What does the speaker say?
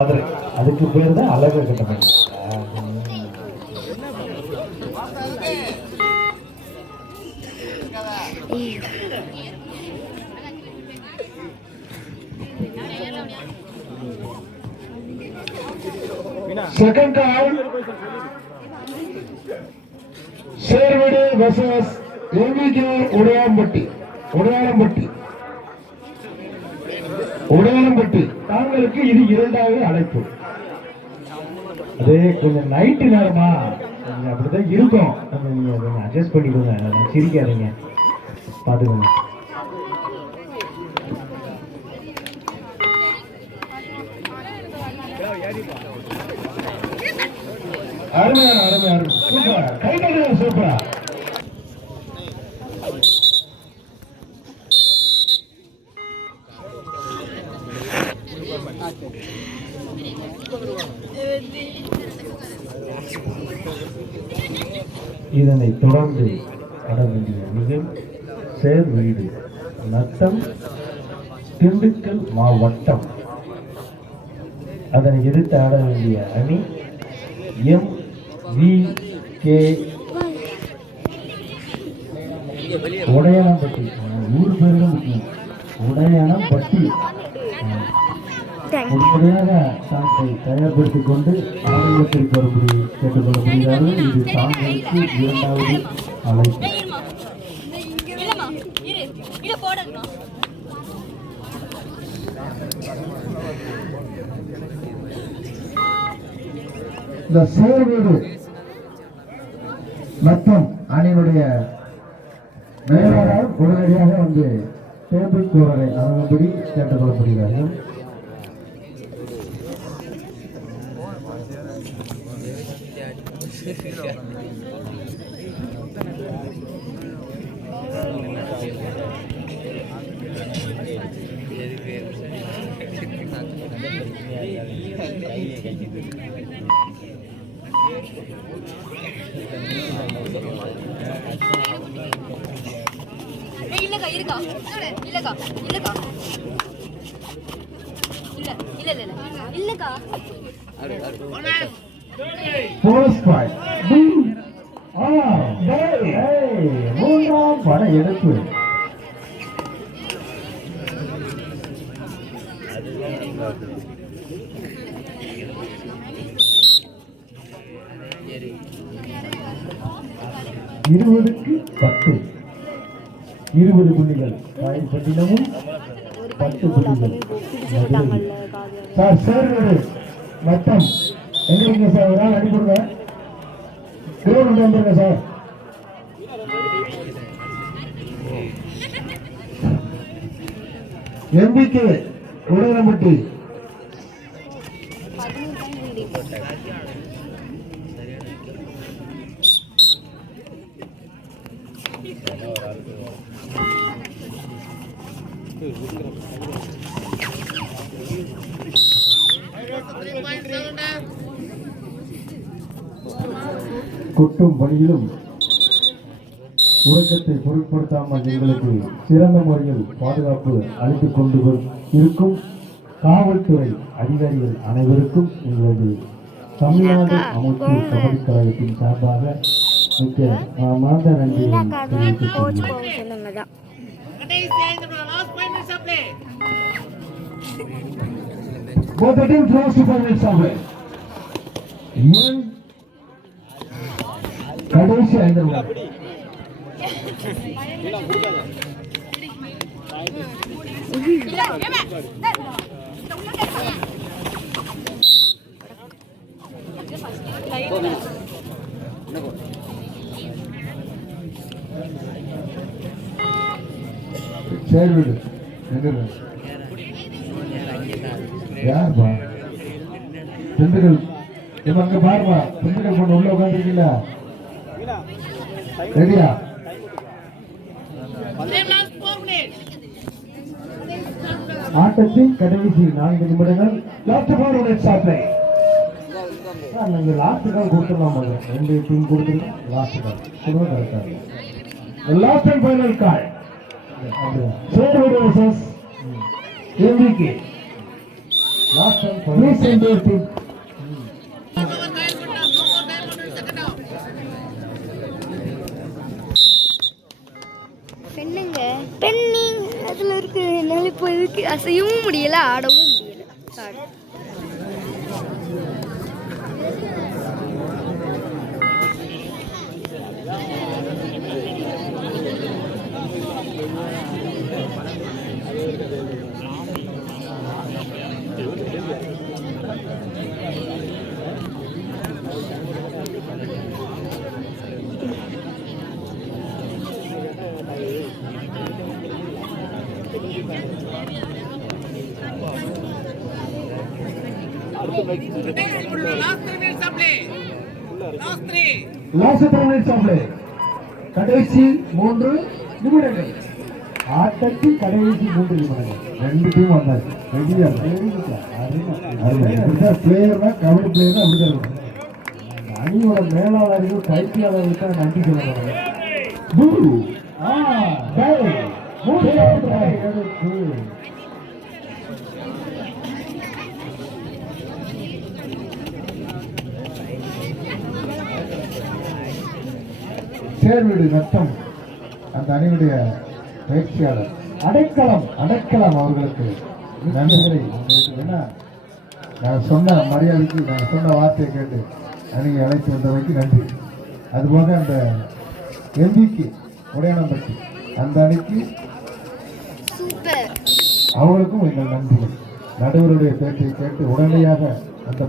அதுக்கு பேர் தான் அழகு கட்டணம். Second call Servadi versus MVK Udaiyampatti. தாங்களுக்கு இது இரண்டாவது அழைப்பு. அதே கொஞ்சம் நைட்டு நேரமா அப்படிதான் இருக்கும், நீங்க அட்ஜஸ்ட் பண்ணிக்கோங்க, சிரிக்காதீங்க, பாத்துக்கோங்க. அருமையான சூப்பர், கை தட்டுங்க, சூப்பரா. இதனை தொடர்ந்து ஆட வேண்டிய மிக சேர் வீடு நத்தம் திண்டுக்கல் மாவட்டம். அதனை எதிர்த்து ஆட வேண்டிய அணி MVK உடையானம்பட்டி. ஊர் பேரும் முக்கியம், உடையானம்பட்டி. உடனடியாக தாங்களை தயார்படுத்திக் கொண்டு ஆலயத்திற்கு வரும்படி கேட்டுக்கொள்ளப்படுகிறார்கள். இது தாங்களுக்கு இரண்டாவது அழைப்பு. இந்த சேர்வீடு மொத்தம் அணியினுடைய மேலாளர் உடனடியாக வந்து டேபிள் கோரரை அணுகும்படி கேட்டுக்கொள்ளப்படுகிறார்கள். மூன்றாம் பட எடுப்பு. இருபதுக்கு 10, 20 புள்ளிகள் காயப்பட்டினமும் 10 புள்ளிகள். சார் சேர்வது மொத்தம் எங்க சார், ஒரு நாள் அடிப்படுங்க, கிரௌண்ட் வந்துருங்க சார். MVK உடையாம்பட்டி கொட்டும் பணியிலும் உறக்கத்தை பொருட்படுத்தாமல் எங்களுக்கு சிறந்த முறையில் பாதுகாப்பு அளித்துக் கொண்டு இருக்கும் காவல்துறை அதிகாரிகள் அனைவருக்கும் எங்களது தமிழ்நாடு அமைப்பு கபடி கழகத்தின் சார்பாக மிக்க மாத நன்றி தெரிவித்துக் கொள்கிறேன். கடைசி 5 சேர்வீடு யாருப்பா? திண்டுக்கல் அங்க பாருப்பா, திண்டுக்கல் பொண்ணு உள்ள உட்காந்துருக்கீங்களா? ரெடியா? ஆட்டத்தின் கடைசி 4 நிமிடங்கள். லாஸ்ட் பால் கொடுத்துடலாம், 2 டீம் கொடுத்துருக்கோம். Last and final call சேர்வீடு versus MVK. Last one, please send your team. பெண்ணுங்க பெண்ணிங் அதில் இருக்கு. என்னால் இப்போ இதுக்கு அசையவும் முடியல, ஆடவும் முடியல. Sorry. Last 3 minutes of play. கடைசி 3 நிமிடங்கள். ஆட்டத்தின் கடைசி 3 நிமிடங்கள். ரெண்டு டீம் வந்தாச்சு. ரெடியா பிளேயர்னா கபடி பிளேயர் அப்படிதான் இருக்கும். அணியோட மேலாளர்கள் பயிற்சியாளர்களுக்கு தான் நன்றி சொல்லுவாங்க. சேர்வீடு நத்தம் அந்த அணியுடைய பயிற்சியாளர் அடைக்கலம் அவர்களுக்கு நன்றிகளை. ஏன்னா நான் சொன்ன மரியாதைக்கு, நான் சொன்ன வார்த்தையை கேட்டு அணியை அழைத்து வந்தவைக்கு நன்றி. அதுபோக அந்த எம்பிக்கு உடையானம்பட்டி அந்த அணிக்கு அவர்களுக்கும் எங்கள் நன்றிகள். நடுவருடைய பேச்சை கேட்டு உடனடியாக அந்த